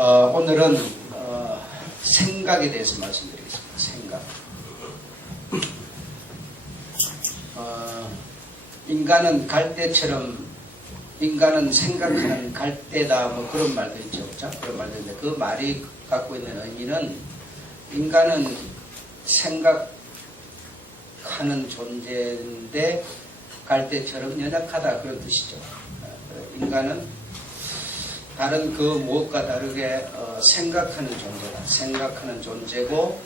오늘은 생각에 대해서 말씀드리겠습니다. 생각. 인간은 갈대처럼 인간은 생각하는 갈대다 뭐 그런 말도 있죠. 그렇죠? 그런 말도 있는데 그 말이 갖고 있는 의미는 인간은 생각하는 존재인데 갈대처럼 연약하다 그런 뜻이죠. 인간은 다른 그 무엇과 다르게 생각하는 존재다. 생각하는 존재고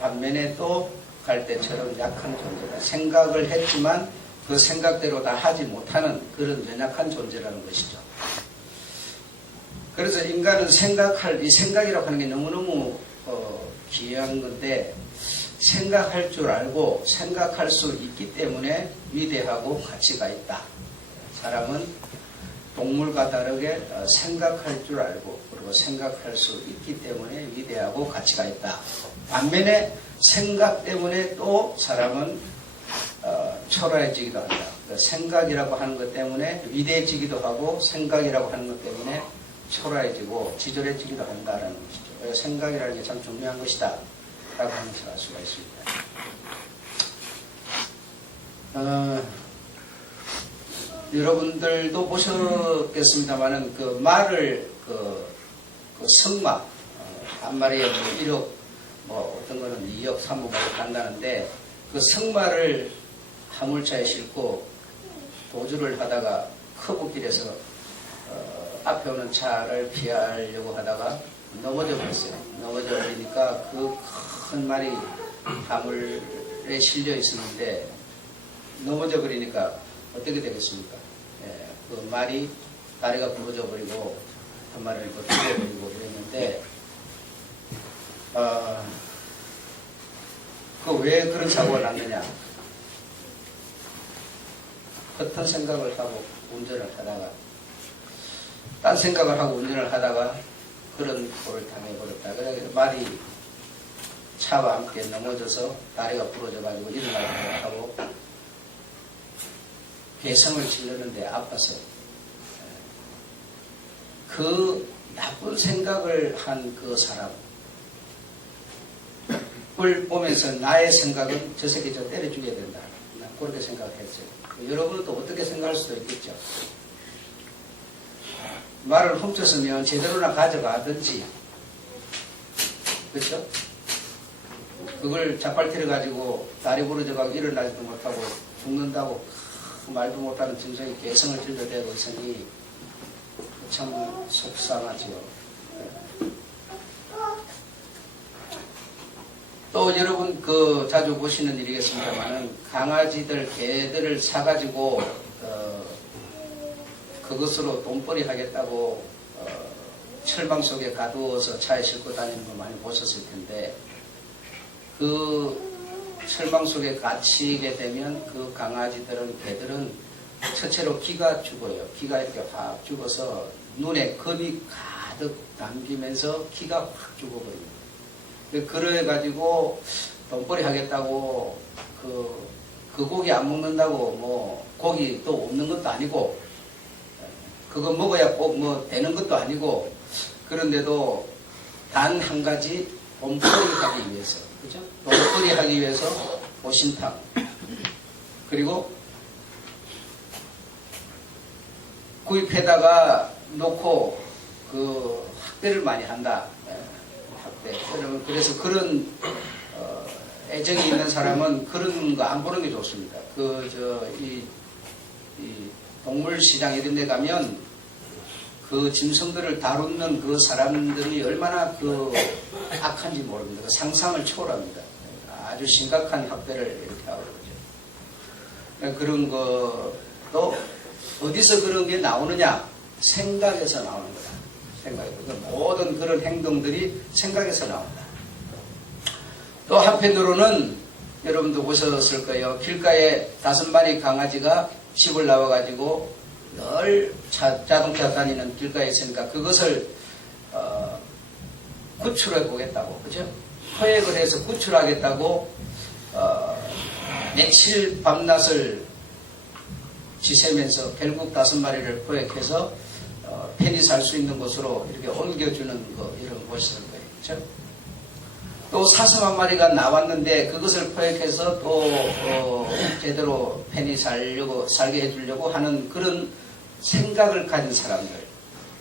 반면에 또 갈대처럼 약한 존재다. 생각을 했지만 그 생각대로 다 하지 못하는 그런 연약한 존재라는 것이죠. 그래서 인간은 이 생각이라고 하는 게 너무너무 귀한 건데 생각할 줄 알고 생각할 수 있기 때문에 위대하고 가치가 있다. 사람은 동물과 다르게 생각할 줄 알고 그리고 생각할 수 있기 때문에 위대하고 가치가 있다. 반면에 생각 때문에 또 사람은 초라해지기도 한다. 그러니까 생각이라고 하는 것 때문에 위대해지기도 하고 생각이라고 하는 것 때문에 초라해지고 지절해지기도 한다는 것이죠. 그래서 생각이라는 게 참 중요한 것이다 라고 하는 것을 알 수가 있습니다. 여러분들도 보셨겠습니다만은 그 말을 그 승마 한 마리에 뭐 1억 뭐 어떤 거는 2억 3억 간다는데 그 승마를 화물차에 싣고 도주를 하다가 커브길에서 앞에 오는 차를 피하려고 하다가 넘어져 버렸어요. 넘어져 버리니까 그 큰 말이 화물에 실려 있었는데 넘어져 버리니까 어떻게 되겠습니까? 예, 그 말이 다리가 부러져 버리고 한 마리를 또 죽여버리고 그랬는데 그 왜 그런 사고가 났느냐? 어떤 생각을 하고 운전을 하다가 딴 생각을 하고 운전을 하다가 그런 꼴을 당해버렸다. 그래서 말이 차와 함께 넘어져서 다리가 부러져가지고 일어나지 못하고 괴성을 지르는데 아파서 그 나쁜 생각을 한 그 사람을 보면서 나의 생각은 저 새끼 저 때려 죽여야 된다. 난 그렇게 생각했어요. 여러분은 또 어떻게 생각할 수도 있겠죠. 말을 훔쳤으면 제대로나 가져가든지, 그렇죠? 그걸 자빨태려 가지고 다리 부러져가고 일어나지도 못하고 죽는다고 말도 못하는 짐승이 개성을 질러대고 있으니 참 속상하지요. 또 여러분 자주 보시는 일이겠습니다만은 강아지들, 개들을 사가지고 그것으로 돈벌이 하겠다고 철망 속에 가두어서 차에 싣고 다니는 거 많이 보셨을 텐데 그 철망 속에 갇히게 되면 그 강아지들은, 개들은 첫째로 기가 죽어요. 기가 이렇게 확 죽어서 눈에 검이 가득 남기면서 기가 확 죽어버립니다. 그래가지고 돈벌이 하겠다고 그 고기 안 먹는다고 뭐 고기 또 없는 것도 아니고 그거 먹어야 꼭 뭐 되는 것도 아니고 그런데도 단 한 가지 돈벌이 하기 위해서 그죠? 돈벌이 하기 위해서 보신탕 그리고 구입해다가 놓고 그 학대를 많이 한다. 학대. 그래서 그런 애정이 있는 사람은 그런 거 안 보는 게 좋습니다. 이 동물 시장 이런 데 가면 그 짐승들을 다루는 그 사람들이 얼마나 악한지 모릅니다. 그 상상을 초월합니다. 아주 심각한 학대를 이렇게 하고 그러죠. 그런 것도 어디서 그런 게 나오느냐? 생각에서 나오는 거다. 생각에서. 모든 그런 행동들이 생각에서 나온다. 또 한편으로는 여러분도 보셨을 거예요. 길가에 5마리 강아지가 집을 나와가지고 늘 자동차 다니는 길가에 있으니까 그것을 구출해 보겠다고, 그죠? 포획을 해서 구출하겠다고 며칠 밤낮을 지새면서 결국 5마리를 포획해서 편히 살 수 있는 곳으로 이렇게 옮겨주는 거, 이런 곳일 거예요. 그렇죠? 또 사슴 한 마리가 나왔는데 그것을 포획해서 또 제대로 편히 살게 해주려고 하는 그런 생각을 가진 사람들.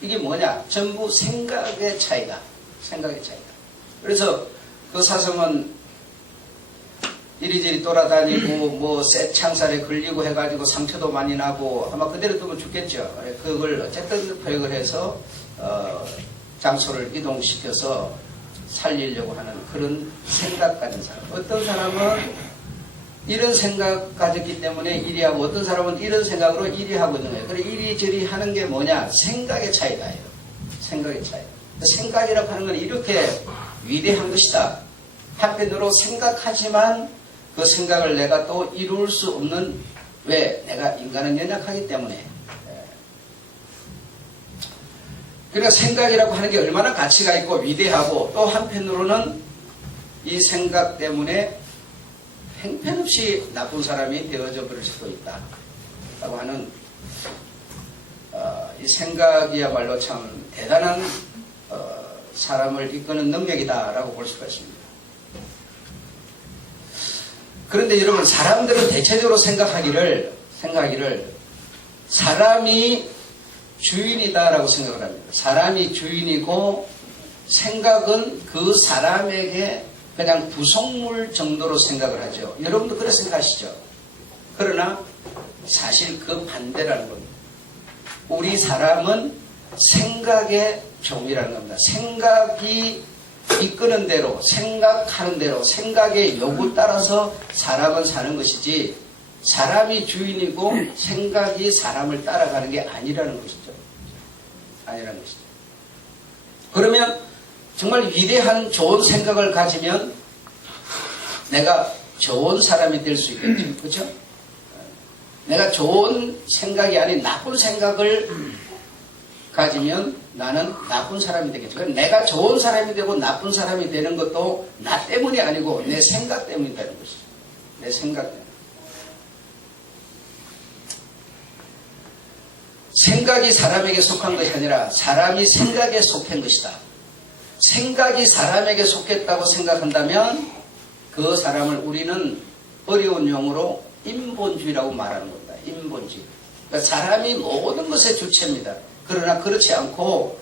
이게 뭐냐? 전부 생각의 차이다. 생각의 차이다. 그래서 그 사슴은 이리저리 돌아다니고 뭐 쇠창살에 걸리고 해가지고 상처도 많이 나고 아마 그대로 두면 죽겠죠. 그걸 어쨌든 포획을 해서 장소를 이동시켜서 살리려고 하는 그런 생각 가진 사람. 어떤 사람은 이런 생각 가졌기 때문에 이리 하고, 어떤 사람은 이런 생각으로 이리 하고 있는 거예요. 그래 이리저리 하는 게 뭐냐? 생각의 차이다. 생각의 차이. 생각이라고 하는 건 이렇게 위대한 것이다. 한편으로 생각하지만 그 생각을 내가 또 이룰 수 없는, 왜? 내가 인간은 연약하기 때문에. 그러니까 생각이라고 하는 게 얼마나 가치가 있고 위대하고, 또 한편으로는 이 생각 때문에 형편없이 나쁜 사람이 되어져 버릴 수도 있다 라고 하는 이 생각이야말로 참 대단한 사람을 이끄는 능력이다 라고 볼 수가 있습니다. 그런데 여러분, 사람들은 대체적으로 생각하기를 사람이 주인이다라고 생각을 합니다. 사람이 주인이고 생각은 그 사람에게 그냥 부속물 정도로 생각을 하죠. 여러분도 그렇게 생각하시죠? 그러나 사실 그 반대라는 겁니다. 우리 사람은 생각의 종이라는 겁니다. 생각이 이끄는 대로, 생각하는 대로, 생각의 요구 따라서 사람은 사는 것이지, 사람이 주인이고 생각이 사람을 따라가는 게 아니라는 것이죠. 아니라는 것이죠. 그러면 정말 위대한 좋은 생각을 가지면 내가 좋은 사람이 될 수 있겠죠. 그렇죠? 내가 좋은 생각이 아닌 나쁜 생각을 가지면 나는 나쁜 사람이 되겠죠. 그러니까 내가 좋은 사람이 되고 나쁜 사람이 되는 것도 나 때문이 아니고 내 생각 때문이 되는 것이죠. 내 생각 때문에. 생각이 사람에게 속한 것이 아니라 사람이 생각에 속한 것이다. 생각이 사람에게 속했다고 생각한다면 그 사람을 우리는 어려운 용어로 인본주의라고 말하는 겁니다. 인본주의. 그러니까 사람이 모든 것의 주체입니다. 그러나 그렇지 않고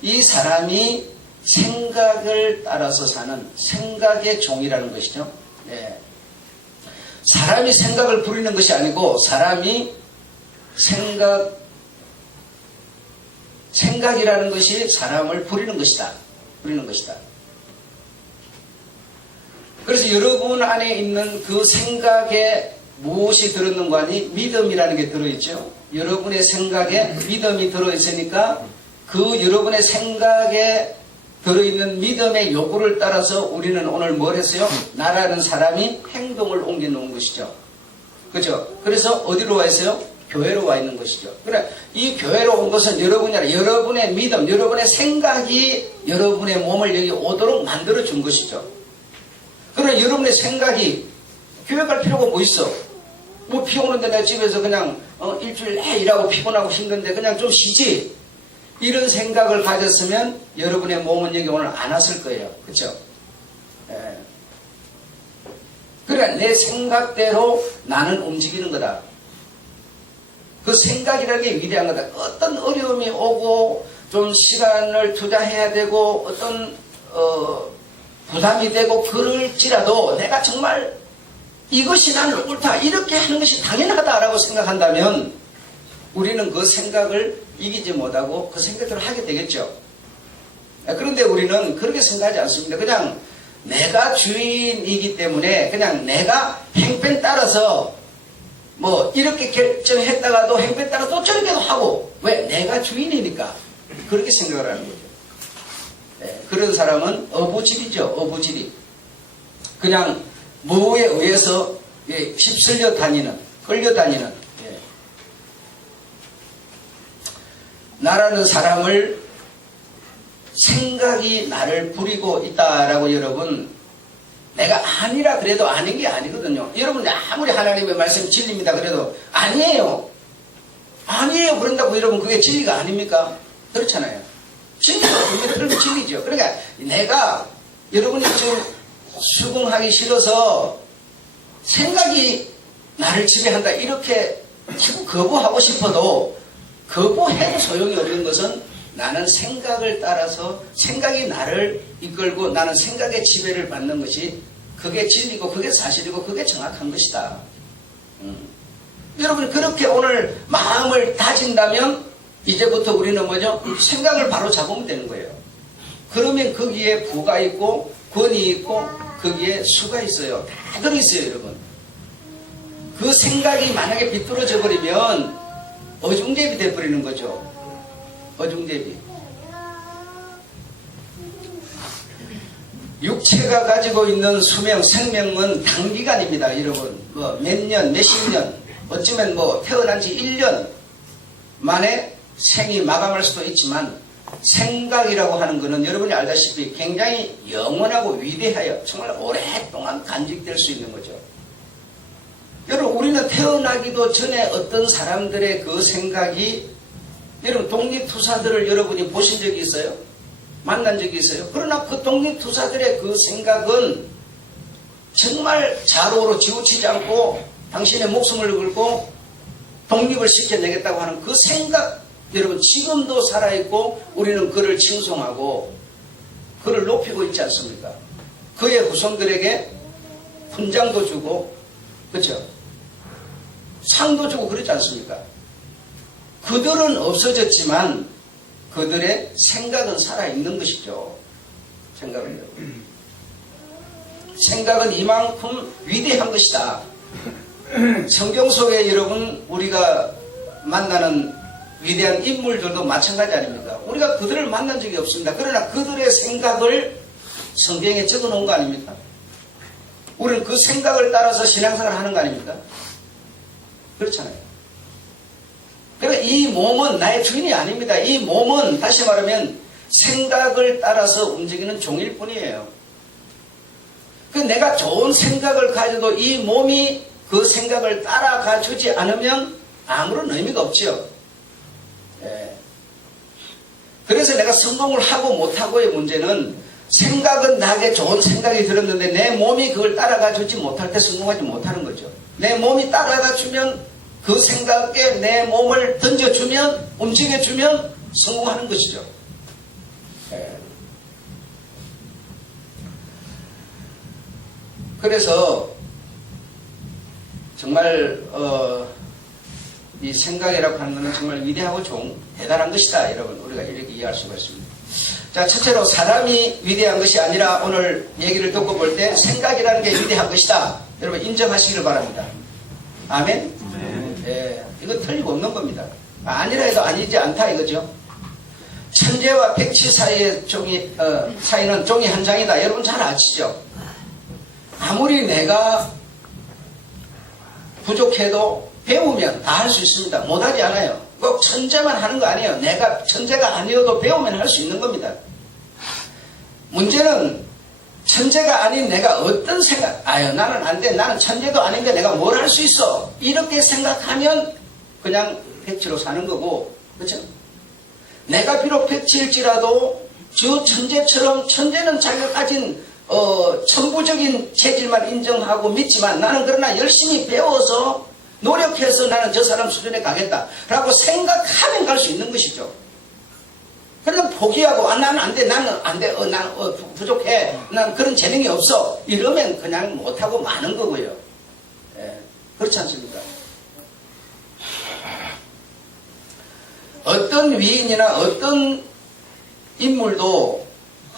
이 사람이 생각을 따라서 사는 생각의 종이라는 것이죠. 네. 사람이 생각을 부리는 것이 아니고 사람이 생각이라는 것이 사람을 부리는 것이다. 부리는 것이다. 그래서 여러분 안에 있는 그 생각에 무엇이 들어있는 거 아니? 믿음이라는 게 들어있죠. 여러분의 생각에 믿음이 들어있으니까 그 여러분의 생각에 들어있는 믿음의 요구를 따라서 우리는 오늘 뭘 했어요? 나라는 사람이 행동을 옮겨놓은 것이죠. 그렇죠? 그래서 어디로 와 있어요? 교회로 와 있는 것이죠. 그래, 이 교회로 온 것은 여러분이 아니라 여러분의 믿음, 여러분의 생각이 여러분의 몸을 여기 오도록 만들어준 것이죠. 그러나 여러분의 생각이 교회 갈 필요가 뭐 있어? 뭐 비 오는데 내 집에서 그냥 일주일 내 일하고 피곤하고 힘든데 그냥 좀 쉬지. 이런 생각을 가졌으면 여러분의 몸은 여기 오늘 안 왔을 거예요. 그렇죠? 예. 그래, 내 생각대로 나는 움직이는 거다. 그 생각이라는 게 위대한 거다. 어떤 어려움이 오고 좀 시간을 투자해야 되고 어떤 부담이 되고 그럴지라도 내가 정말 이것이 나는 옳다 이렇게 하는 것이 당연하다라고 생각한다면 우리는 그 생각을 이기지 못하고 그 생각대로 하게 되겠죠. 그런데 우리는 그렇게 생각하지 않습니다. 그냥 내가 주인이기 때문에 그냥 내가 행편 따라서 뭐 이렇게 결정했다가도 행편 따라 또 저렇게도 하고, 왜? 내가 주인이니까 그렇게 생각을 하는 거죠. 네, 그런 사람은 어부질이죠. 어부질이 그냥 무에 의해서 휩쓸려 다니는, 끌려다니는. 예. 나라는 사람을 생각이 나를 부리고 있다라고 여러분, 내가 아니라 그래도 아닌 게 아니거든요. 여러분 아무리 하나님의 말씀이 진리입니다 그래도 아니에요. 아니에요 그런다고 여러분 그게 진리가 아닙니까? 그렇잖아요. 진리죠. 그러면 진리죠. 그러니까 내가 여러분이 지금 수긍하기 싫어서 생각이 나를 지배한다 이렇게 자꾸 거부하고 싶어도 거부해도 소용이 없는 것은 나는 생각을 따라서 생각이 나를 이끌고 나는 생각의 지배를 받는 것이 그게 진리고 그게 사실이고 그게 정확한 것이다. 여러분이 그렇게 오늘 마음을 다진다면 이제부터 우리는 뭐죠? 생각을 바로 잡으면 되는 거예요. 그러면 거기에 부가 있고 권이 있고 거기에 수가 있어요. 다 들어있어요, 여러분. 그 생각이 만약에 비뚤어져 버리면 어중제비 돼버리는 거죠. 어중제비. 육체가 가지고 있는 수명, 생명은 단기간입니다, 여러분. 뭐 몇 년, 몇십 년, 어쩌면 뭐 태어난 지 1년 만에 생이 마감할 수도 있지만 생각이라고 하는 것은 여러분이 알다시피 굉장히 영원하고 위대하여 정말 오랫동안 간직될 수 있는 거죠. 여러분 우리는 태어나기도 전에 어떤 사람들의 그 생각이 여러분 독립투사들을 여러분이 보신 적이 있어요? 만난 적이 있어요? 그러나 그 독립투사들의 그 생각은 정말 자로로 지우치지 않고 당신의 목숨을 걸고 독립을 시켜내겠다고 하는 그 생각 여러분 지금도 살아있고 우리는 그를 칭송하고 그를 높이고 있지 않습니까? 그의 후손들에게 훈장도 주고 그렇죠? 상도 주고 그러지 않습니까? 그들은 없어졌지만 그들의 생각은 살아있는 것이죠. 생각은 이만큼 위대한 것이다. 성경 속에 여러분 우리가 만나는 위대한 인물들도 마찬가지 아닙니까? 우리가 그들을 만난 적이 없습니다. 그러나 그들의 생각을 성경에 적어 놓은 거 아닙니까? 우리는 그 생각을 따라서 신앙생활을 하는 거 아닙니까? 그렇잖아요. 그러니까 이 몸은 나의 주인이 아닙니다. 이 몸은 다시 말하면 생각을 따라서 움직이는 종일 뿐이에요. 내가 좋은 생각을 가져도 이 몸이 그 생각을 따라가 주지 않으면 아무런 의미가 없지요. 예. 그래서 내가 성공을 하고 못하고의 문제는 생각은 나에게 좋은 생각이 들었는데 내 몸이 그걸 따라가 주지 못할 때 성공하지 못하는 거죠. 내 몸이 따라가 주면 그 생각에 내 몸을 던져주면 움직여주면 성공하는 것이죠. 예. 그래서 정말 이 생각이라고 하는 것은 정말 위대하고 대단한 것이다. 여러분 우리가 이렇게 이해할 수가 있습니다. 자, 첫째로 사람이 위대한 것이 아니라 오늘 얘기를 듣고 볼 때 생각이라는 게 위대한 것이다. 여러분 인정하시기를 바랍니다. 아멘? 예, 이거 틀림없는 겁니다. 아니라 해도 아니지 않다 이거죠. 천재와 백치 사이의 사이는 종이 한 장이다. 여러분 잘 아시죠? 아무리 내가 부족해도 배우면 다 할 수 있습니다. 못하지 않아요. 꼭 천재만 하는 거 아니에요. 내가 천재가 아니어도 배우면 할 수 있는 겁니다. 문제는 천재가 아닌 내가 어떤 생각, 나는 안 돼. 나는 천재도 아닌데 내가 뭘 할 수 있어. 이렇게 생각하면 그냥 백치로 사는 거고, 그렇죠? 내가 비록 백치일지라도 저 천재처럼 천재는 자기가 가진 천부적인 체질만 인정하고 믿지만 나는 그러나 열심히 배워서 노력해서 나는 저 사람 수준에 가겠다 라고 생각하면 갈 수 있는 것이죠. 그러면 포기하고 나는 안 돼, 나는 안 돼, 난 부족해, 난 그런 재능이 없어 이러면 그냥 못하고 마는 거고요. 예, 그렇지 않습니까? 어떤 위인이나 어떤 인물도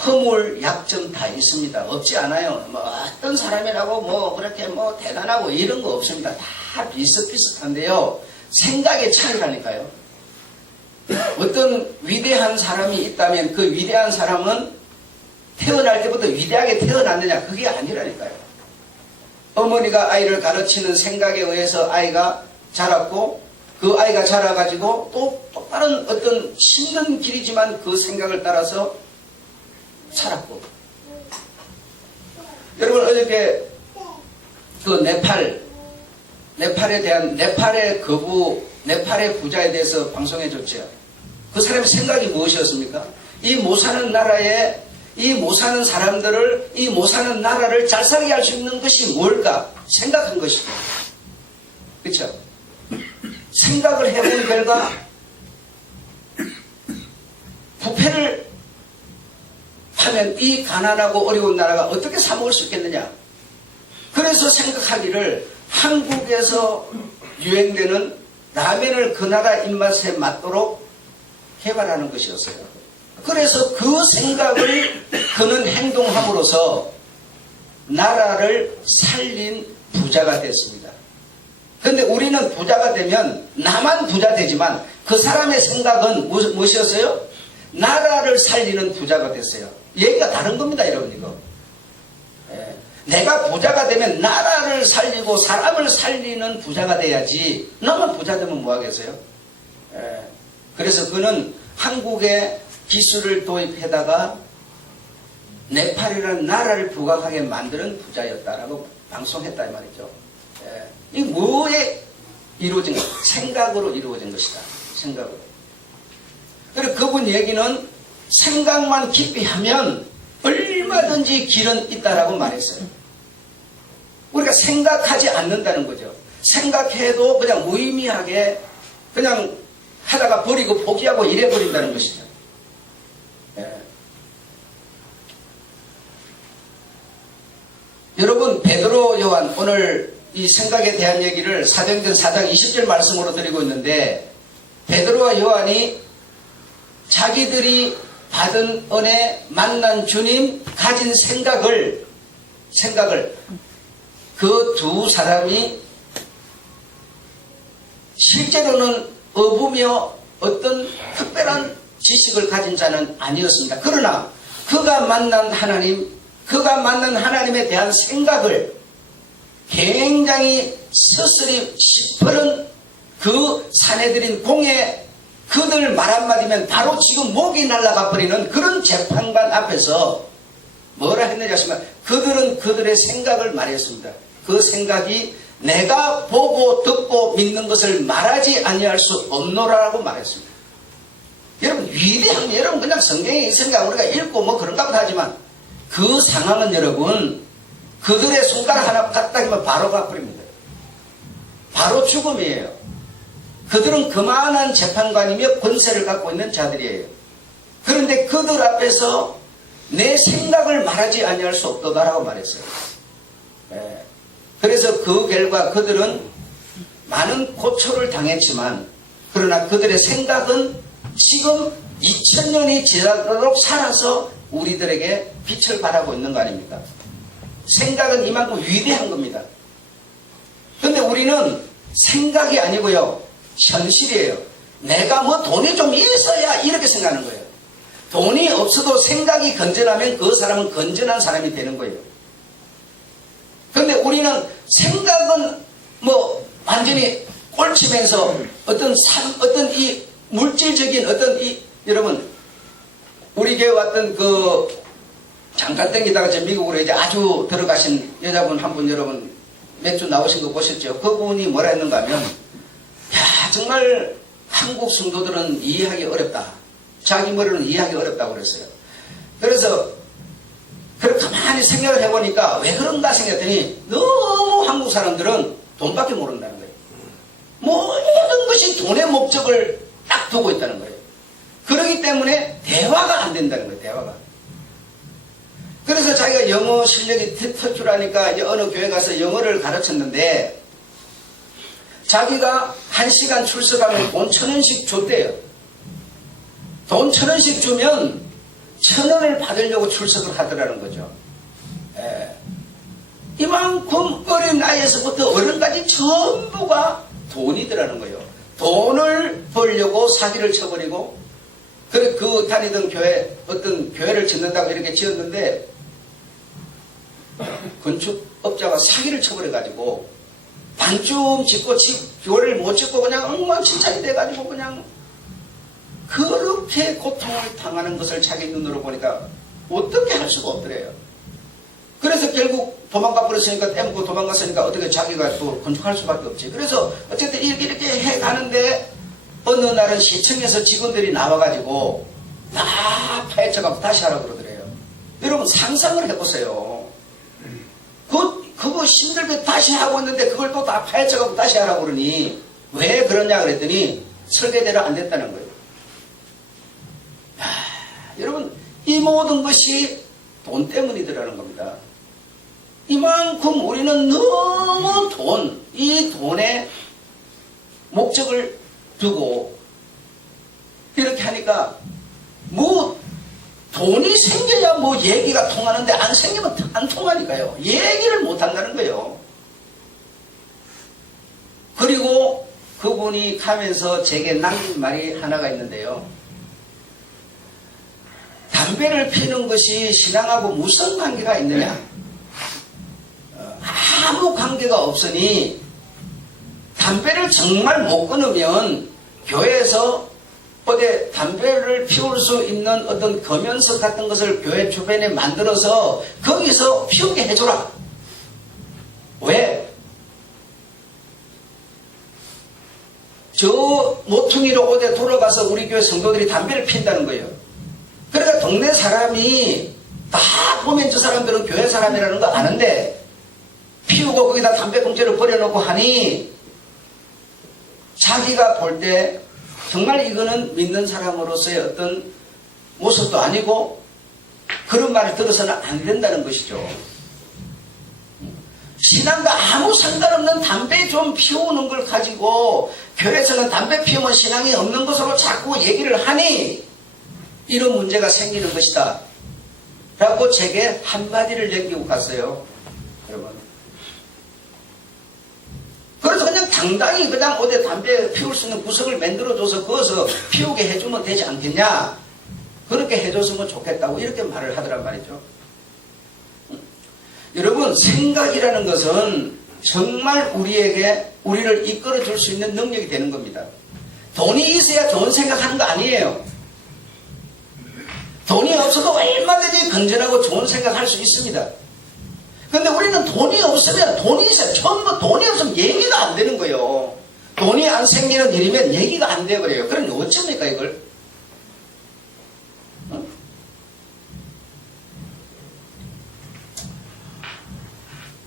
허물, 약점 다 있습니다. 없지 않아요. 뭐 어떤 사람이라고 뭐 그렇게 뭐 대단하고 이런 거 없습니다. 다 비슷비슷한데요. 생각의 차이라니까요. 어떤 위대한 사람이 있다면 그 위대한 사람은 태어날 때부터 위대하게 태어났느냐 그게 아니라니까요. 어머니가 아이를 가르치는 생각에 의해서 아이가 자랐고 그 아이가 자라가지고 또 다른 어떤 힘든 길이지만 그 생각을 따라서 살았고. 여러분 어저께 그 네팔에 대한 네팔의 부자에 대해서 방송해 줬죠. 그 사람의 생각이 무엇이었습니까? 이 못 사는 나라에 이 못 사는 사람들을 이 못 사는 나라를 잘 살게 할 수 있는 것이 뭘까 생각한 것이죠. 그렇죠? 생각을 해본 결과 부패를 하면 이 가난하고 어려운 나라가 어떻게 사먹을 수 있겠느냐. 그래서 생각하기를 한국에서 유행되는 라면을 그 나라 입맛에 맞도록 개발하는 것이었어요. 그래서 그 생각을 그는 행동함으로써 나라를 살린 부자가 됐습니다. 그런데 우리는 부자가 되면 나만 부자 되지만 그 사람의 생각은 무엇이었어요? 나라를 살리는 부자가 됐어요. 얘기가 다른 겁니다, 여러분 이거. 내가 부자가 되면 나라를 살리고 사람을 살리는 부자가 돼야지. 나만 부자 되면 뭐 하겠어요? 그래서 그는 한국에 기술을 도입해다가 네팔이라는 나라를 부각하게 만드는 부자였다라고 방송했다 이 말이죠. 이 뭐에 이루어진 것? 생각으로 이루어진 것이다. 생각으로. 그리고 그분 얘기는 생각만 깊이 하면 얼마든지 길은 있다라고 말했어요. 우리가 생각하지 않는다는 거죠. 생각해도 그냥 무의미하게 그냥 하다가 버리고 포기하고 이래버린다는 것이죠. 여러분, 베드로 요한 오늘 이 생각에 대한 얘기를 사도행전 4장 20절 말씀으로 드리고 있는데 베드로와 요한이 자기들이 받은 은혜, 만난 주님, 가진 생각을 그 두 사람이 실제로는 어부며 어떤 특별한 지식을 가진 자는 아니었습니다. 그러나 그가 만난 하나님에 대한 생각을 굉장히 서슬이 시퍼런 그 사내들인 공에 그들 말 한마디면 바로 지금 목이 날아가 버리는 그런 재판관 앞에서 뭐라 했느냐 하시면 그들은 그들의 생각을 말했습니다. 그 생각이 내가 보고 듣고 믿는 것을 말하지 아니할 수 없노라라고 말했습니다. 여러분 위대한 여러분 그냥 성경에 있으니까 우리가 읽고 뭐 그런가 보다 하지만 그 상황은 여러분 그들의 손가락 하나 갖다 대면 바로 가버립니다. 바로 죽음이에요. 그들은 그만한 재판관이며 권세를 갖고 있는 자들이에요. 그런데 그들 앞에서 내 생각을 말하지 아니할 수 없다라고 말했어요. 그래서 그 결과 그들은 많은 고초를 당했지만 그러나 그들의 생각은 지금 2000년이 지나도록 살아서 우리들에게 빛을 발하고 있는 거 아닙니까? 생각은 이만큼 위대한 겁니다. 그런데 우리는 생각이 아니고요. 현실이에요. 내가 뭐 돈이 좀 있어야 이렇게 생각하는 거예요. 돈이 없어도 생각이 건전하면 그 사람은 건전한 사람이 되는 거예요. 그런데 우리는 생각은 뭐 완전히 꼴치면서 어떤 이 물질적인 여러분 우리 교회 왔던 그 잠깐 땡기다가 저 미국으로 이제 아주 들어가신 여자분 한 분 여러분 몇 주 나오신 거 보셨죠? 그분이 뭐라 했는가 하면 야 정말 한국 성도들은 이해하기 어렵다. 자기 머리는 이해하기 어렵다고 그랬어요. 그래서 그렇게 가만히 생각을 해보니까 왜 그런가 생각했더니 너무 한국 사람들은 돈밖에 모른다는 거예요. 모든 것이 돈의 목적을 딱 두고 있다는 거예요. 그렇기 때문에 대화가 안 된다는 거예요. 대화가. 그래서 자기가 영어 실력이 특출하니까 이제 어느 교회 가서 영어를 가르쳤는데 자기가 1시간 출석하면 돈 1,000원씩 줬대요. 돈 1,000원씩 주면 1,000원을 받으려고 출석을 하더라는 거죠. 이만큼 어린 나이에서부터 어른까지 전부가 돈이더라는 거예요. 돈을 벌려고 사기를 쳐버리고 그 다니던 교회 어떤 교회를 짓는다고 이렇게 지었는데 건축업자가 사기를 쳐버려가지고 반쯤 짓고 교회를 못 짓고 그냥 엉망진창이 돼가지고 그냥 그렇게 고통을 당하는 것을 자기 눈으로 보니까 어떻게 할 수가 없더래요. 그래서 결국 도망가 버렸으니까 떼먹고 도망갔으니까 어떻게 자기가 또 건축할 수밖에 없지. 그래서 어쨌든 이렇게 해가는데 어느 날은 시청에서 직원들이 나와가지고 다 파헤쳐가고 다시 하라고 그러더래요. 여러분 상상을 해보세요. 그거 힘들게 다시 하고 있는데 그걸 또 다 파헤쳐가고 다시 하라고 그러니 왜 그러냐 그랬더니 설계대로 안 됐다는 거예요. 여러분 이 모든 것이 돈 때문이더라는 겁니다. 이만큼 우리는 너무 이 돈에 목적을 두고 이렇게 하니까 뭐 돈이 생겨야 뭐 얘기가 통하는데 안 생기면 안 통하니까요. 얘기를 못 한다는 거예요. 그리고 그분이 가면서 제게 남긴 말이 하나가 있는데요. 담배를 피는 것이 신앙하고 무슨 관계가 있느냐? 아무 관계가 없으니 담배를 정말 못 끊으면 교회에서 어디 담배를 피울 수 있는 어떤 검연석 같은 것을 교회 주변에 만들어서 거기서 피우게 해줘라. 왜? 저 모퉁이로 어디 돌아가서 우리 교회 성도들이 담배를 피운다는 거예요. 그러니까 동네 사람이 다 보면 저 사람들은 교회 사람이라는 거 아는데 피우고 거기다 담배 봉지를 버려놓고 하니 자기가 볼 때 정말 이거는 믿는 사람으로서의 어떤 모습도 아니고 그런 말을 들어서는 안 된다는 것이죠. 신앙과 아무 상관없는 담배 좀 피우는 걸 가지고 교회에서는 담배 피우면 신앙이 없는 것으로 자꾸 얘기를 하니 이런 문제가 생기는 것이다 라고 제게 한마디를 남기고 갔어요. 여러분, 그래서 그냥 당당히 그냥 어디 담배 피울 수 있는 구석을 만들어줘서 거기서 피우게 해주면 되지 않겠냐, 그렇게 해줬으면 좋겠다고 이렇게 말을 하더란 말이죠. 여러분, 생각이라는 것은 정말 우리를 이끌어 줄 수 있는 능력이 되는 겁니다. 돈이 있어야 좋은 생각하는 거 아니에요. 돈이 없어도 얼마든지 건전하고 좋은 생각할 수 있습니다. 근데 우리는 돈이 없으면 돈이 있어요. 전부 돈이 없으면 얘기가 안 되는 거예요. 돈이 안 생기는 일이면 얘기가 안 돼버려요. 그럼 어쩝니까 이걸?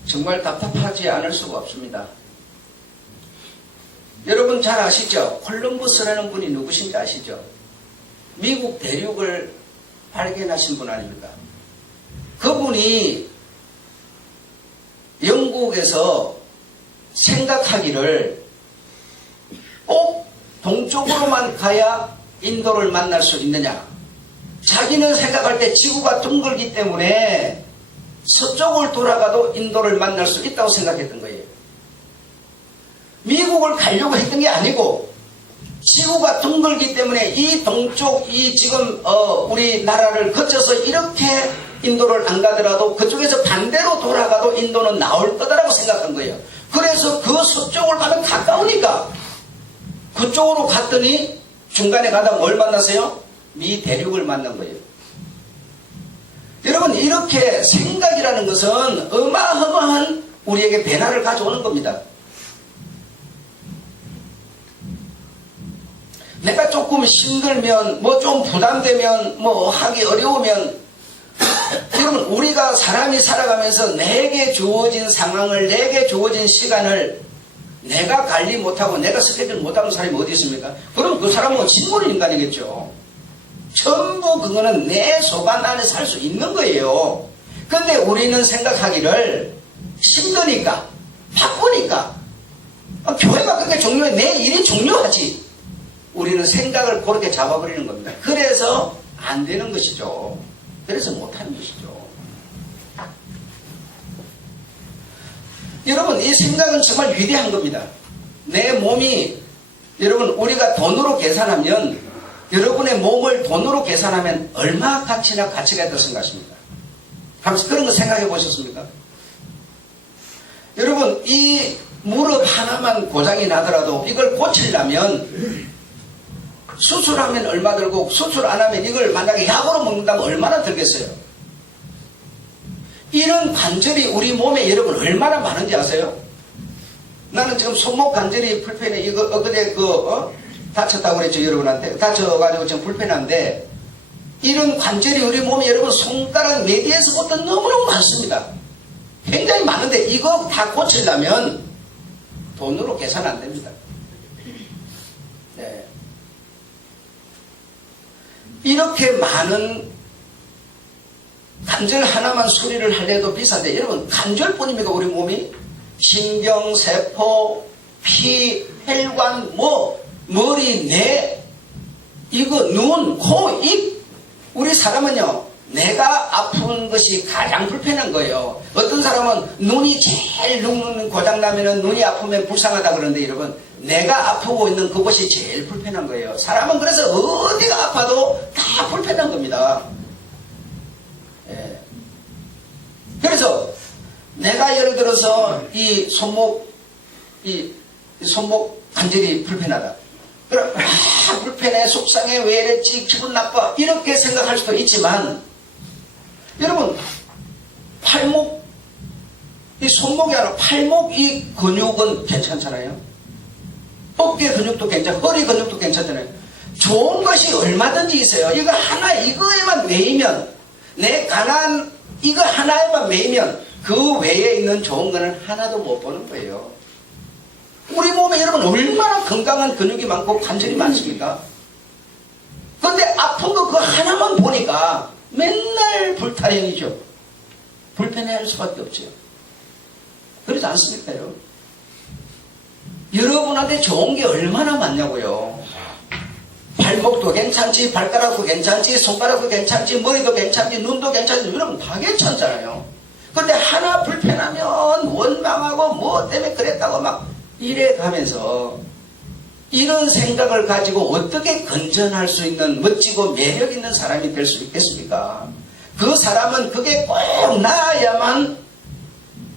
정말 답답하지 않을 수가 없습니다. 여러분 잘 아시죠? 콜럼버스라는 분이 누구신지 아시죠? 미국 대륙을 발견하신 분 아닙니까? 그분이 영국에서 생각하기를 꼭 동쪽으로만 가야 인도를 만날 수 있느냐. 자기는 생각할 때 지구가 둥글기 때문에 서쪽을 돌아가도 인도를 만날 수 있다고 생각했던 거예요. 미국을 가려고 했던 게 아니고 지구가 둥글기 때문에 이 동쪽, 이 지금 우리나라를 거쳐서 이렇게 인도를 안 가더라도 그쪽에서 반대로 돌아가도 인도는 나올 거다라고 생각한 거예요. 그래서 그 서쪽을 가면 가까우니까 그쪽으로 갔더니 중간에 가다 뭘 만났어요? 미 대륙을 만난 거예요. 여러분, 이렇게 생각이라는 것은 어마어마한 우리에게 변화를 가져오는 겁니다. 내가 조금 힘들면, 뭐 좀 부담되면, 뭐 하기 어려우면, 여러분, 우리가 사람이 살아가면서 내게 주어진 상황을, 내게 주어진 시간을 내가 관리 못하고 내가 스케줄 못하는 사람이 어디 있습니까? 그럼 그 사람은 진물의 인간이겠죠. 전부 그거는 내 소관 안에 살 수 있는 거예요. 근데 우리는 생각하기를 힘드니까, 바쁘니까, 교회가 그렇게 중요해. 내 일이 중요하지. 우리는 생각을 그렇게 잡아버리는 겁니다. 그래서 안 되는 것이죠. 그래서 못하는 것이죠. 여러분, 이 생각은 정말 위대한 겁니다. 내 몸이, 여러분, 우리가 돈으로 계산하면, 여러분의 몸을 돈으로 계산하면 얼마 가치나 가치가 있다고 생각하십니까? 하면서 그런 거 생각해 보셨습니까? 여러분, 이 무릎 하나만 고장이 나더라도 이걸 고치려면 수술하면 얼마 들고 수술 안 하면 이걸 만약에 약으로 먹는다면 얼마나 들겠어요? 이런 관절이 우리 몸에 여러분 얼마나 많은지 아세요? 나는 지금 손목 관절이 불편해. 이거 엊그제 다쳤다고 그랬죠, 여러분한테. 다쳐가지고 지금 불편한데, 이런 관절이 우리 몸에 여러분 손가락 메디에서부터 너무너무 많습니다. 굉장히 많은데, 이거 다 고치려면 돈으로 계산 안 됩니다. 네. 이렇게 많은 관절 하나만 수리를 하려도 비싼데, 여러분, 관절뿐입니까, 우리 몸이? 신경, 세포, 피, 혈관, 머리, 뇌, 이거, 눈, 코, 입. 우리 사람은요, 내가 아픈 것이 가장 불편한 거예요. 어떤 사람은 눈이 제일 고장나면 눈이 아프면 불쌍하다 그러는데 여러분, 내가 아프고 있는 그곳이 제일 불편한 거예요. 사람은 그래서 어디가 아파도 다 불편한 겁니다. 예. 그래서 내가 예를 들어서 이 손목 관절이 불편하다. 그럼 불편해, 속상해, 왜 이랬지, 기분 나빠, 이렇게 생각할 수도 있지만, 여러분, 팔목, 이 손목이 아니라 팔목 이 근육은 괜찮잖아요. 어깨 근육도 괜찮고, 허리 근육도 괜찮잖아요. 좋은 것이 얼마든지 있어요. 이거 하나, 이거에만 매이면, 이거 하나에만 매이면, 그 외에 있는 좋은 거는 하나도 못 보는 거예요. 우리 몸에 여러분 얼마나 건강한 근육이 많고 관절이 많습니까? 그런데 아픈 거 그거 하나만 보니까 맨날 불타령이죠. 불편해할 수밖에 없죠. 그렇지 않습니까, 여러분? 여러분한테 좋은 게 얼마나 많냐고요. 발목도 괜찮지, 발가락도 괜찮지, 손가락도 괜찮지, 머리도 괜찮지, 눈도 괜찮지, 여러분 다 괜찮잖아요. 그런데 하나 불편하면 원망하고 뭐 때문에 그랬다고 막 이래 가면서 이런 생각을 가지고 어떻게 건전할 수 있는 멋지고 매력 있는 사람이 될 수 있겠습니까? 그 사람은 그게 꼭 나아야만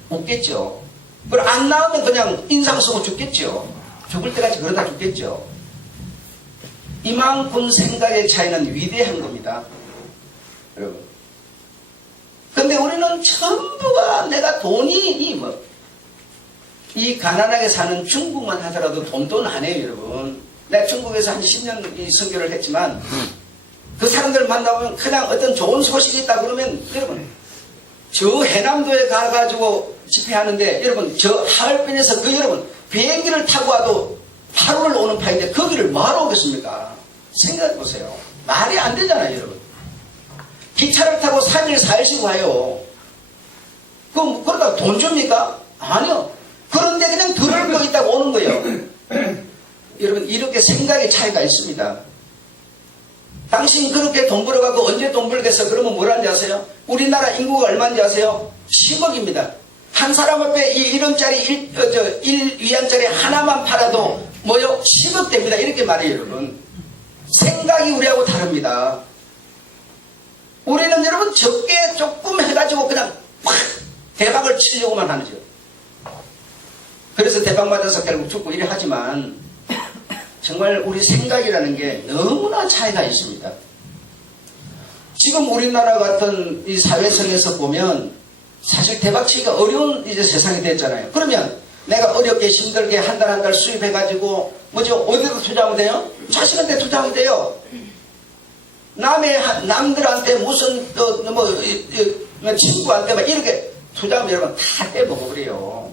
웃겠죠. 그리고 안 나오면 그냥 인상 쓰고 죽겠죠. 죽을 때까지 그러다 죽겠죠. 이만큼 생각의 차이는 위대한 겁니다. 여러분. 근데 우리는 전부가 내가 돈이 이 가난하게 사는 중국만 하더라도 돈돈 안 해요, 여러분. 내가 중국에서 한 10년 선교를 했지만 그 사람들 만나보면 그냥 어떤 좋은 소식이 있다 그러면 여러분 저 해남도에 가가지고 집회하는데 여러분 저 하얼빈에서 여러분 비행기를 타고 와도 하루를 오는 파인데 거기를 뭐하러 오겠습니까? 생각해보세요. 말이 안 되잖아요, 여러분. 기차를 타고 3일, 4일씩 와요. 그럼 그러다가 돈 줍니까? 아니요. 그런데 그냥 들을 거 있다고 오는 거예요. 여러분 이렇게 생각의 차이가 있습니다. 당신 그렇게 돈 벌어가고 언제 돈 벌겠어? 그러면 뭐라는지 아세요? 우리나라 인구가 얼마인지 아세요? 10억입니다. 한 사람 앞에 1원짜리 1위안짜리 하나만 팔아도 10억 됩니다. 이렇게 말해요, 여러분. 생각이 우리하고 다릅니다. 우리는 여러분 적게 조금 해가지고 그냥 팍 대박을 치려고만 하죠. 그래서 대박 맞아서 결국 죽고 이래 하지만 정말 우리 생각이라는 게 너무나 차이가 있습니다. 지금 우리나라 같은 이 사회성에서 보면 사실 대박치기가 어려운 이제 세상이 됐잖아요. 그러면 내가 어렵게 힘들게 한 달 한 달 수입해가지고 어디로 투자하면 돼요? 자식한테 투자하면 돼요. 남들한테 무슨 친구한테 막 이렇게 투자하면 여러분 다 떼먹어버려요.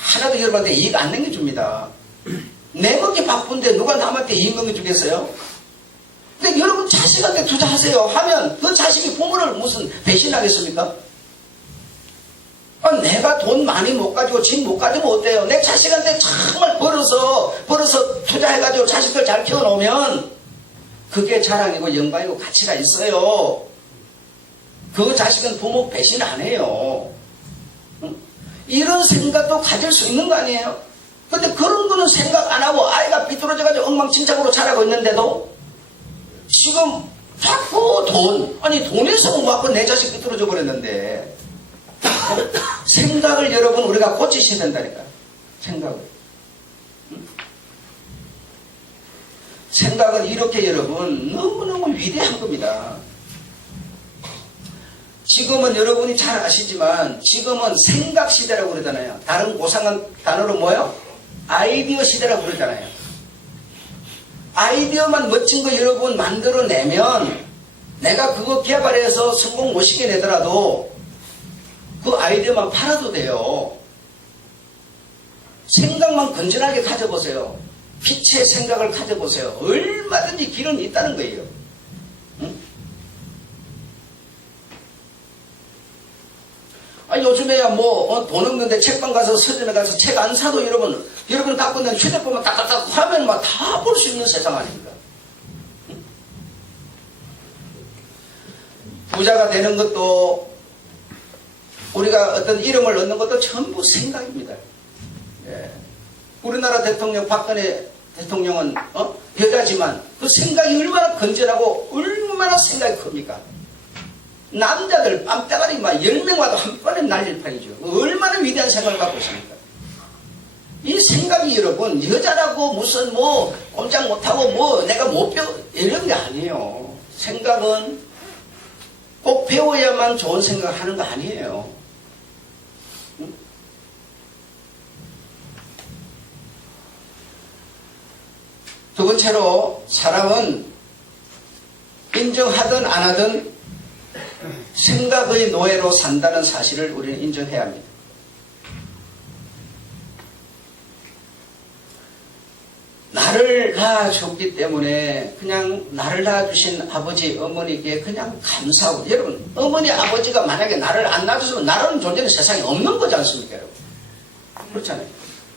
하나도 여러분한테 이익 안 남겨줍니다. 내 먹기 바쁜데 누가 남한테 이익 남겨주겠어요? 근데 여러분 자식한테 투자하세요 하면 그 자식이 부모를 무슨 배신하겠습니까? 내가 돈 많이 못 가지고 집 못 가지면 어때요? 내 자식한테 정말 벌어서 투자해가지고 자식들 잘 키워놓으면 그게 자랑이고 영광이고 가치가 있어요. 그 자식은 부모 배신 안 해요. 이런 생각도 가질 수 있는 거 아니에요? 근데 그런 거는 생각 안 하고 아이가 삐뚤어져가지고 엉망진창으로 자라고 있는데도 지금 자꾸 돈에서 못 받고 내 자식 삐뚤어져 버렸는데 생각을 여러분 우리가 고치셔야 된다니까. 생각은 이렇게 여러분 너무너무 위대한 겁니다. 지금은 여러분이 잘 아시지만 지금은 생각 시대라고 그러잖아요. 다른 고상한 단어로 뭐요? 아이디어 시대라고 그러잖아요. 아이디어만 멋진 거 여러분 만들어내면 내가 그거 개발해서 성공 못 시켜내더라도 그 아이디어만 팔아도 돼요. 생각만 건전하게 가져보세요. 빛의 생각을 가져보세요. 얼마든지 길은 있다는 거예요. 응? 요즘에야 돈 없는데 책방 가서 서점에 가서 책 안 사도 여러분 갖고 있는 휴대폰만 딱딱딱 하면 다 볼 수 있는 세상 아닙니까? 응? 부자가 되는 것도 우리가 어떤 이름을 얻는 것도 전부 생각입니다. 예. 우리나라 대통령 박근혜 대통령은 여자지만 그 생각이 얼마나 건전하고 얼마나 생각이 큽니까? 남자들 뺨따가리 10명 와도 한 번에 날릴 판이죠. 얼마나 위대한 생각을 갖고 있습니까? 이 생각이 여러분 여자라고 무슨 꼼짝 못하고 내가 못 배워 이런 게 아니에요. 생각은 꼭 배워야만 좋은 생각을 하는 거 아니에요. 응? 두 번째로 사람은 인정하든 안 하든 생각의 노예로 산다는 사실을 우리는 인정해야 합니다. 나를 낳아줬기 때문에 그냥 나를 낳아주신 아버지 어머니께 그냥 감사하고, 여러분 어머니 아버지가 만약에 나를 안 낳아줬으면 나라는 존재는 세상에 없는 거지 않습니까? 여러분? 그렇잖아요.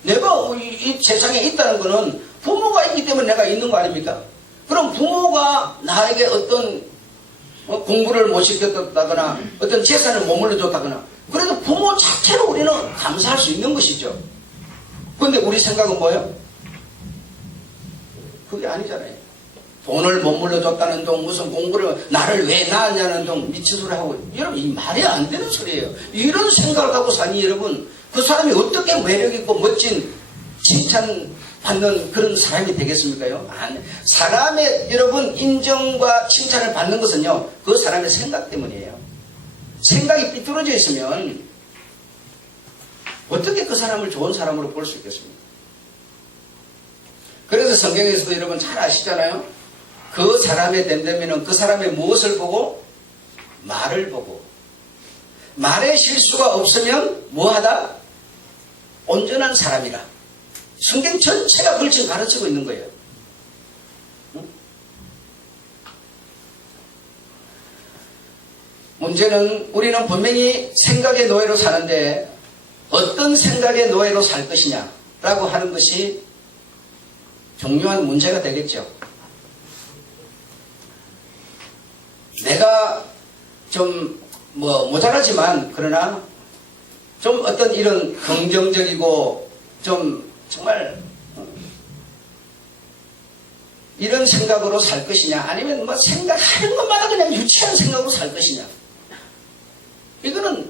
내가 이 세상에 있다는 거는 부모가 있기 때문에 내가 있는 거 아닙니까? 그럼 부모가 나에게 어떤 공부를 못 시켰다거나 어떤 재산을 못 물려줬다거나 그래도 부모 자체로 우리는 감사할 수 있는 것이죠. 그런데 우리 생각은 뭐예요? 그게 아니잖아요. 돈을 못 물려줬다는 둥, 무슨 공부를 나를 왜 낳았냐는 둥 미친 소리 하고, 여러분 이 말이 안 되는 소리예요. 이런 생각을 갖고 사니 여러분 그 사람이 어떻게 매력있고 멋진 칭찬받는 그런 사람이 되겠습니까요? 아니, 사람의 여러분 인정과 칭찬을 받는 것은요 그 사람의 생각 때문이에요. 생각이 삐뚤어져 있으면 어떻게 그 사람을 좋은 사람으로 볼 수 있겠습니까? 그래서 성경에서도 여러분 잘 아시잖아요. 그 사람의 됨됨이는 그 사람의 무엇을 보고? 말을 보고. 말에 실수가 없으면 뭐하다? 온전한 사람이라. 성경 전체가 그걸 지금 가르치고 있는 거예요. 응? 문제는 우리는 분명히 생각의 노예로 사는데 어떤 생각의 노예로 살 것이냐라고 하는 것이 중요한 문제가 되겠죠. 내가 좀 모자라지만 그러나 좀 어떤 이런 긍정적이고 좀 정말 이런 생각으로 살 것이냐, 아니면 생각하는 것마다 그냥 유치한 생각으로 살 것이냐. 이거는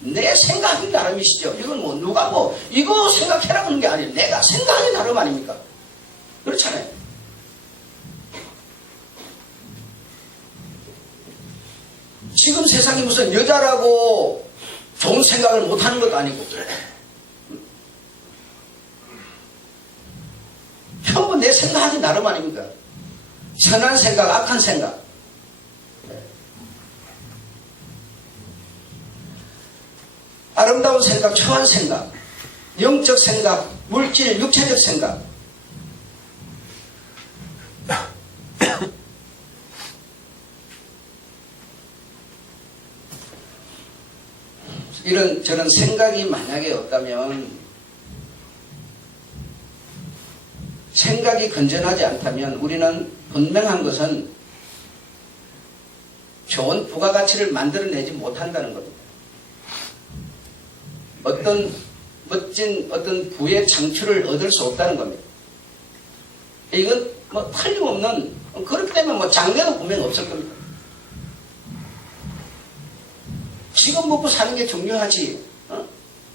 내 생각이 나름이시죠. 이건 누가 이거 생각해라 그런 게 아니에요. 내가 생각이 나름 아닙니까? 그렇잖아요. 지금 세상이 무슨 여자라고 좋은 생각을 못하는 것도 아니고 전부 내 생각하기 나름 아닙니까? 선한 생각, 악한 생각. 아름다운 생각, 초한 생각, 영적 생각, 물질, 육체적 생각. 이런 저런 생각이 만약에 없다면, 생각이 건전하지 않다면 우리는 분명한 것은 좋은 부가가치를 만들어내지 못한다는 겁니다. 어떤 멋진 어떤 부의 창출을 얻을 수 없다는 겁니다. 이건 틀림없는, 그렇기 때문에 장래도 분명 없을 겁니다. 지금 먹고 사는 게 중요하지.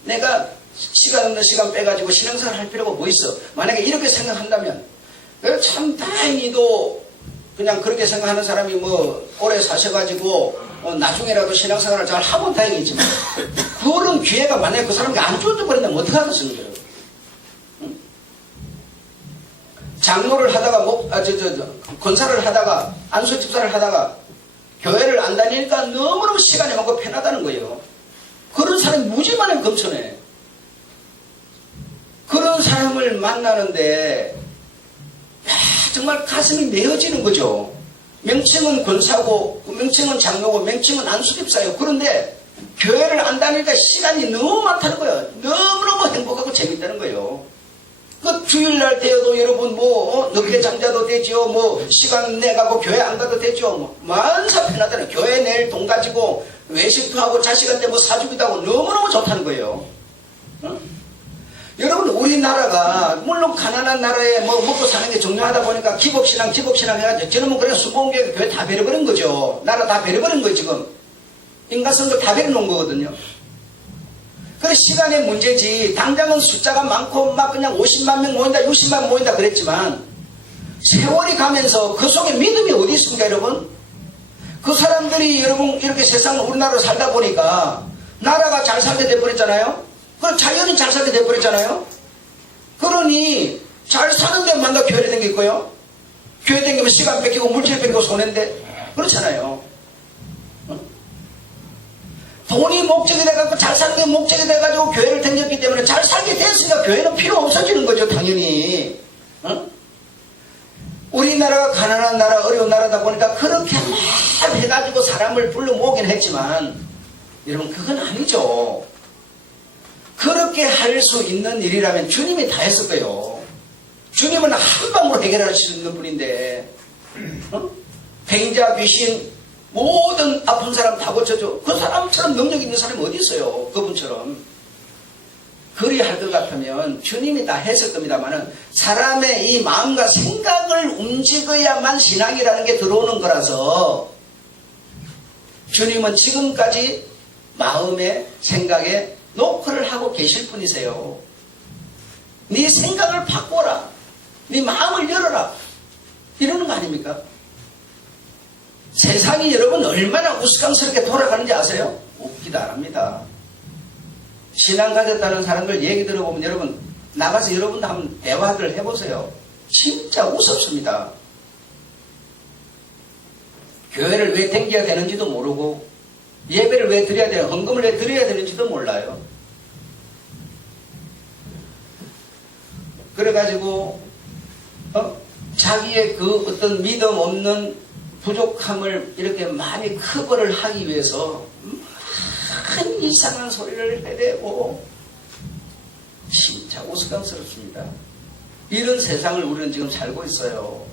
내가 시간 없는 시간 빼가지고 신앙생활 할 필요가 뭐 있어. 만약에 이렇게 생각한다면, 참 다행히도 그냥 그렇게 생각하는 사람이 오래 사셔가지고 나중에라도 신앙생활을 잘 하면 다행이지만, 그런 기회가 만약에 그 사람이 안 주어져 버린다면 어떡하겠습니까? 장로를 하다가 권사를 하다가, 안수 집사를 하다가, 교회를 안 다니니까 너무너무 시간이 많고 편하다는 거예요. 그런 사람이 무지 많은 검천에. 그런 사람을 만나는데, 정말 가슴이 메어지는 거죠. 명칭은 권사고, 명칭은 장로고, 명칭은 안수집사예요. 그런데 교회를 안 다니니까 시간이 너무 많다는 거예요. 너무너무 행복하고 재밌다는 거예요. 그 주일날 되어도 여러분 늦게 잠자도 되죠. 시간 내가고 교회 안 가도 되죠. 만사 편하다는 거예요. 교회 내일 돈 가지고 외식도 하고 자식한테 사주기도 하고 너무너무 좋다는 거예요. 여러분 우리나라가 물론 가난한 나라에 먹고 사는 게 중요하다 보니까 기복신앙 해가지고 저는 그래 순복음교회 교회 다 베려버린 거죠. 나라 다 베려버린 거예요 지금. 인간성을 다 베려놓은 거거든요. 그 시간의 문제지 당장은 숫자가 많고 막 그냥 50만 명 모인다 60만 명 모인다 그랬지만 세월이 가면서 그 속에 믿음이 어디 있습니까 여러분? 그 사람들이 여러분 이렇게 세상을 우리나라로 살다 보니까 나라가 잘 살게 돼버렸잖아요. 그 자연이 잘 살게 돼버렸잖아요. 그러니 잘 사는 데만 더 교회를 댕길 거요. 교회 댕기면 시간 뺏기고 물질 뺏기고 손해인데 그렇잖아요. 돈이 목적이 돼가지고 잘 사는 게 목적이 돼가지고 교회를 댕겼기 때문에 잘 살게 됐으니까 교회는 필요 없어지는 거죠 당연히. 우리나라가 가난한 나라 어려운 나라다 보니까 그렇게 막 해가지고 사람을 불러 모으긴 했지만 여러분 그건 아니죠. 그렇게 할 수 있는 일이라면 주님이 다 했을 거예요. 주님은 한 방으로 해결할 수 있는 분인데 뱅자 귀신 모든 아픈 사람 다 고쳐줘. 그 사람처럼 능력 있는 사람이 어디 있어요. 그분처럼. 그리 할 것 같으면 주님이 다 했을 겁니다만은 사람의 이 마음과 생각을 움직여야만 신앙이라는 게 들어오는 거라서 주님은 지금까지 마음에 생각에 노크를 하고 계실 분이세요. 네 생각을 바꿔라. 네 마음을 열어라. 이러는 거 아닙니까? 세상이 여러분 얼마나 우스꽝스럽게 돌아가는지 아세요? 웃기도 안 합니다. 신앙 가졌다는 사람들 얘기 들어보면 여러분 나가서 여러분도 한번 대화를 해보세요. 진짜 우습습니다. 교회를 왜 댕겨야 되는지도 모르고 예배를 왜 드려야 돼요? 헌금을 왜 드려야 되는지도 몰라요. 그래가지고 자기의 그 어떤 믿음 없는 부족함을 이렇게 많이 커버를 하기 위해서 큰 이상한 소리를 해대고 진짜 우스꽝스럽습니다. 이런 세상을 우리는 지금 살고 있어요.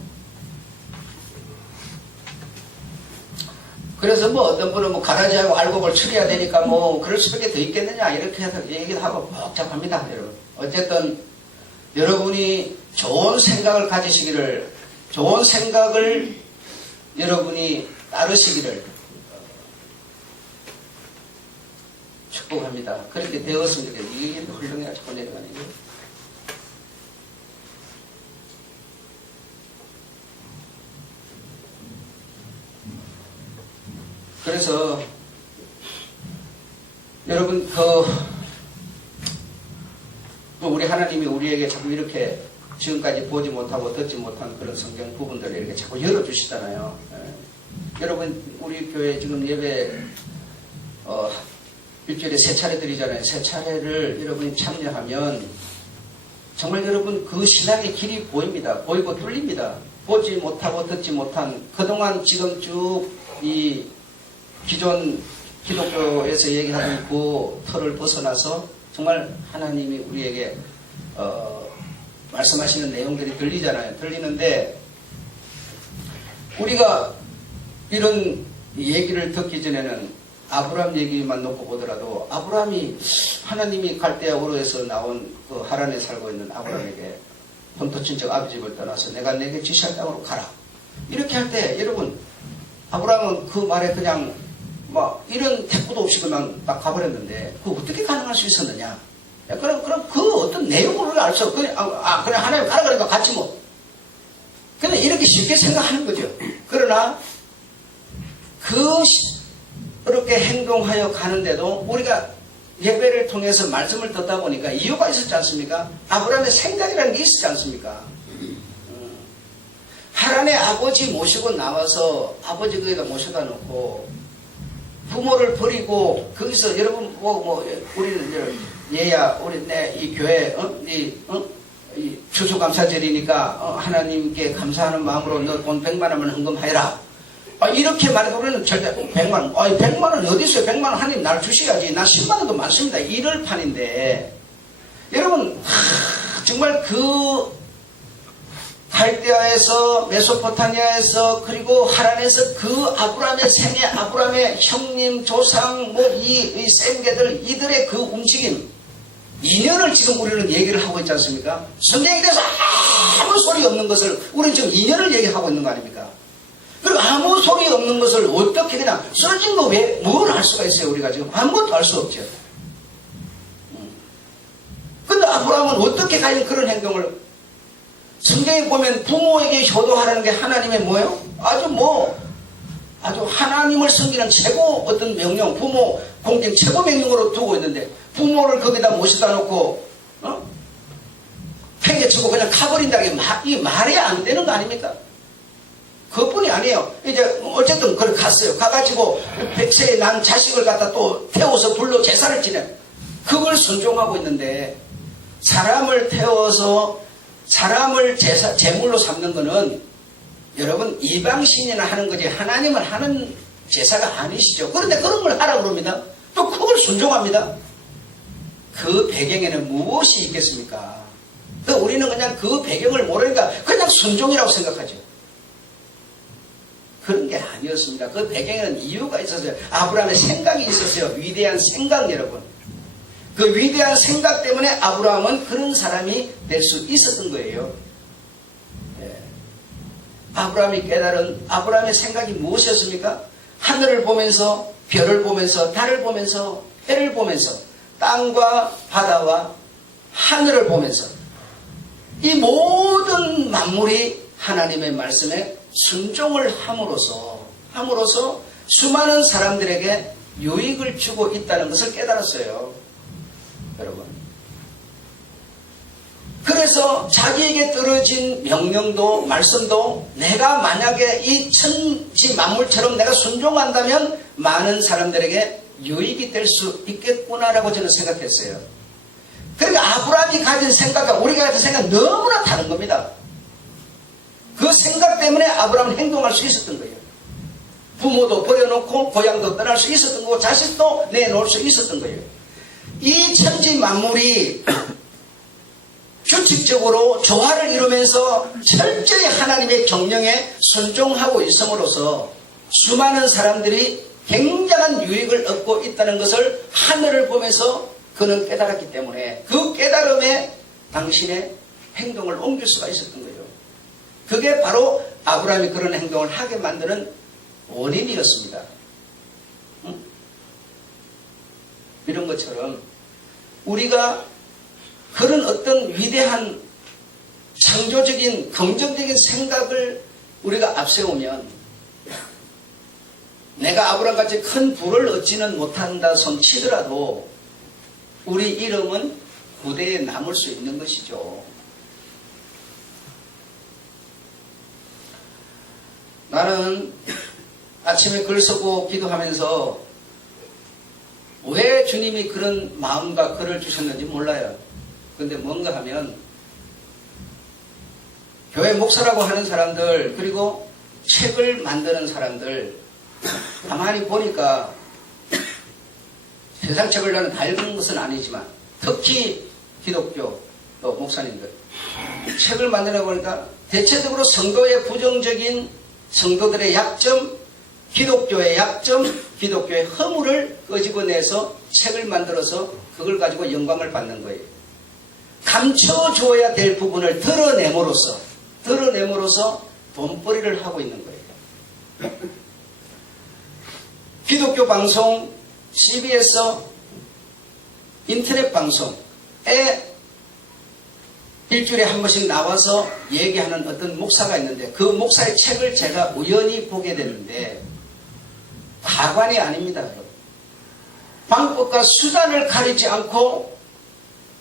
그래서 어떤 분은 가라지하고 알곡을 추려야 되니까 그럴 수밖에 더 있겠느냐 이렇게 해서 얘기도 하고 복잡합니다. 여러분. 어쨌든 여러분이 좋은 생각을 가지시기를 좋은 생각을 여러분이 따르시기를 축복합니다. 그렇게 되었으면 좋겠어요. 이게 훌륭해가지고 내려가는 거예요. 그래서 여러분 우리 하나님이 우리에게 자꾸 이렇게 지금까지 보지 못하고 듣지 못한 그런 성경 부분들을 이렇게 자꾸 열어주시잖아요. 여러분 우리 교회 지금 예배 일주일에 3차례 드리잖아요. 3차례를 여러분이 참여하면 정말 여러분 그 신앙의 길이 보입니다. 보이고 뚫립니다. 보지 못하고 듣지 못한 그동안 지금 쭉 이 기존 기독교에서 얘기하는 그 틀을 벗어나서 정말 하나님이 우리에게 말씀하시는 내용들이 들리잖아요. 들리는데 우리가 이런 얘기를 듣기 전에는 아브라함 얘기만 놓고 보더라도 아브라함이 하나님이 갈대아 우르에서 나온 그 하란에 살고 있는 아브라함에게 본토 친척 아버지 집을 떠나서 내가 내게 지시할 땅으로 가라. 이렇게 할 때 여러분 아브라함은 그 말에 그냥 이런 대꾸도 없이 그냥 딱 가버렸는데 그 어떻게 가능할 수 있었느냐? 그럼 그 어떤 내용을 알 수 없고 그냥 하나님 가라 그러니까 갔지 뭐. 그냥 이렇게 쉽게 생각하는 거죠. 그러나 그렇게 행동하여 가는데도 우리가 예배를 통해서 말씀을 듣다 보니까 이유가 있었지 않습니까? 아브라함의 생각이라는 게 있었지 않습니까? 하란의 아버지 모시고 나와서 아버지 거기다 모셔다 놓고 부모를 버리고 거기서 여러분 우리는 얘야 우리 내 이 교회 이 추수감사절이니까 하나님께 감사하는 마음으로 너 돈 100만 원만 헌금하여라. 이렇게 말해도 우리는 절대 100만 원. 100만 원 어디 있어요? 100만 원 하나님 날 주셔야지. 나 10만 원도 많습니다. 이럴 판인데 여러분 정말 그 갈대아에서 메소포타미아에서 그리고 하란에서 그 아브라함의 생애 아브라함의 형님 조상 이 생계들 이들의 그 움직임 2년을 지금 우리는 얘기를 하고 있지 않습니까? 성경에 대해서 아무 소리 없는 것을 우리는 지금 2년을 얘기하고 있는 거 아닙니까? 그리고 아무 소리 없는 것을 어떻게 그냥 써진 거 왜 뭘 할 수가 있어요? 우리가 지금 아무것도 할 수 없죠. 근데 아브라함은 어떻게 과연 그런 행동을 성경에 보면 부모에게 효도하라는 게 하나님의 뭐예요? 아주 하나님을 섬기는 최고 어떤 명령, 부모 공경 최고 명령으로 두고 있는데 부모를 거기다 모셔다 놓고 팽개치고 그냥 가버린다는 게 이 말이 안 되는 거 아닙니까? 그뿐이 아니에요. 이제 어쨌든 그걸 갔어요. 가가지고 100세에 난 자식을 갖다 또 태워서 불로 제사를 지내. 그걸 순종하고 있는데 사람을 태워서 사람을 제물로 삼는 거는 여러분 이방신이나 하는 거지 하나님을 하는 제사가 아니시죠. 그런데 그런 걸 하라고 그럽니다. 또 그걸 순종합니다. 그 배경에는 무엇이 있겠습니까? 우리는 그냥 그 배경을 모르니까 그냥 순종이라고 생각하죠. 그런 게 아니었습니다. 그 배경에는 이유가 있었어요. 아브라함의 생각이 있었어요. 위대한 생각 여러분. 그 위대한 생각 때문에 아브라함은 그런 사람이 될 수 있었던 거예요. 아브라함이 깨달은 아브라함의 생각이 무엇이었습니까? 하늘을 보면서 별을 보면서 달을 보면서 해를 보면서 땅과 바다와 하늘을 보면서 이 모든 만물이 하나님의 말씀에 순종을 함으로써 수많은 사람들에게 유익을 주고 있다는 것을 깨달았어요. 여러분. 그래서 자기에게 떨어진 명령도 말씀도 내가 만약에 이 천지 만물처럼 내가 순종한다면 많은 사람들에게 유익이 될 수 있겠구나라고 저는 생각했어요. 그러니까 아브라함이 가진 생각과 우리가 가진 생각은 너무나 다른 겁니다. 그 생각 때문에 아브라함은 행동할 수 있었던 거예요. 부모도 버려놓고 고향도 떠날 수 있었던 거고 자식도 내놓을 수 있었던 거예요. 이 천지 만물이 규칙적으로 조화를 이루면서 철저히 하나님의 경영에 순종하고 있음으로써 수많은 사람들이 굉장한 유익을 얻고 있다는 것을 하늘을 보면서 그는 깨달았기 때문에 그 깨달음에 당신의 행동을 옮길 수가 있었던 거예요. 그게 바로 아브라함이 그런 행동을 하게 만드는 원인이었습니다. 이런 것처럼 우리가 그런 어떤 위대한 창조적인 긍정적인 생각을 우리가 앞세우면 내가 아브라함같이 큰 부를 얻지는 못한다 손 치더라도 우리 이름은 후대에 남을 수 있는 것이죠. 나는 아침에 글 쓰고 기도하면서 왜 주님이 그런 마음과 글을 주셨는지 몰라요. 근데 뭔가 하면 교회 목사라고 하는 사람들 그리고 책을 만드는 사람들 가만히 보니까 세상 책을 나는 다 읽는 것은 아니지만 특히 기독교 또 목사님들 책을 만들어 보니까 대체적으로 성도의 부정적인 성도들의 약점, 기독교의 약점, 기독교의 허물을 끄집어내서 책을 만들어서 그걸 가지고 영광을 받는 거예요. 감춰줘야 될 부분을 드러냄으로써 돈벌이를 하고 있는 거예요. 기독교 방송, CBS, 인터넷 방송에 일주일에 한 번씩 나와서 얘기하는 어떤 목사가 있는데 그 목사의 책을 제가 우연히 보게 되는데 가관이 아닙니다. 방법과 수단을 가리지 않고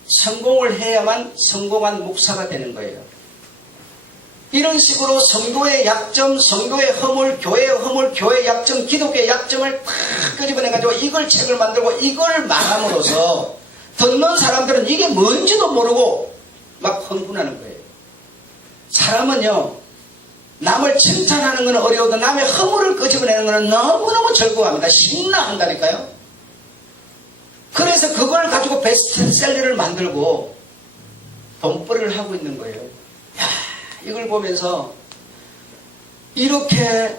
성공을 해야만 성공한 목사가 되는 거예요. 이런 식으로 성도의 약점, 성도의 허물, 교회의 허물, 교회의 약점, 기독교의 약점을 탁 끄집어내가지고 이걸 책을 만들고 이걸 말함으로써 듣는 사람들은 이게 뭔지도 모르고 막 흥분하는 거예요. 사람은요, 남을 칭찬하는 건 어려워도 남의 허물을 끄집어내는 건 너무너무 즐거워합니다. 신나한다니까요. 그래서 그걸 가지고 베스트셀러를 만들고 돈벌이를 하고 있는 거예요. 야, 이걸 보면서 이렇게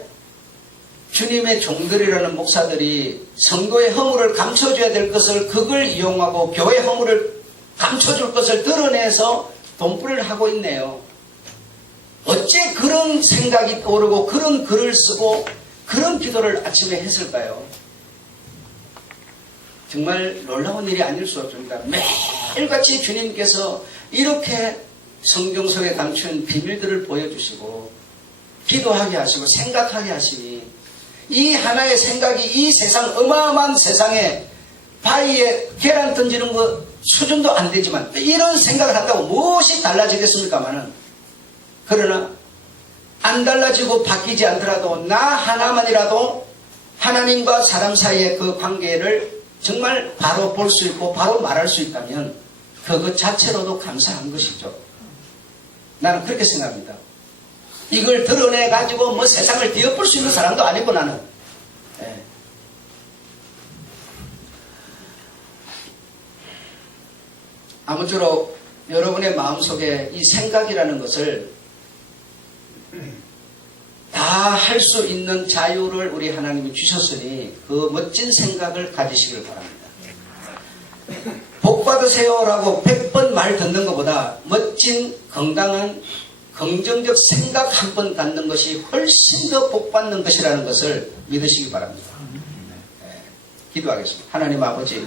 주님의 종들이라는 목사들이 성도의 허물을 감춰줘야 될 것을 그걸 이용하고 교회 허물을 감춰줄 것을 드러내서 돈벌이를 하고 있네요. 어째 그런 생각이 떠오르고 그런 글을 쓰고 그런 기도를 아침에 했을까요? 정말 놀라운 일이 아닐 수 없습니다. 매일같이 주님께서 이렇게 성경 속에 감춘 비밀들을 보여주시고 기도하게 하시고 생각하게 하시니 이 하나의 생각이 이 세상 어마어마한 세상에 바위에 계란 던지는 것 수준도 안 되지만 이런 생각을 한다고 무엇이 달라지겠습니까마는 그러나 안 달라지고 바뀌지 않더라도 나 하나만이라도 하나님과 사람 사이의 그 관계를 정말 바로 볼 수 있고 바로 말할 수 있다면 그것 자체로도 감사한 것이죠. 나는 그렇게 생각합니다. 이걸 드러내가지고 뭐 세상을 뒤엎을 수 있는 사람도 아니고 나는. 예. 아무쪼록 여러분의 마음속에 이 생각이라는 것을 다 할 수 있는 자유를 우리 하나님이 주셨으니 그 멋진 생각을 가지시길 바랍니다. 복 받으세요라고 100번 말 듣는 것보다 멋진 건강한 긍정적 생각 한 번 갖는 것이 훨씬 더 복 받는 것이라는 것을 믿으시기 바랍니다. 기도하겠습니다. 하나님 아버지,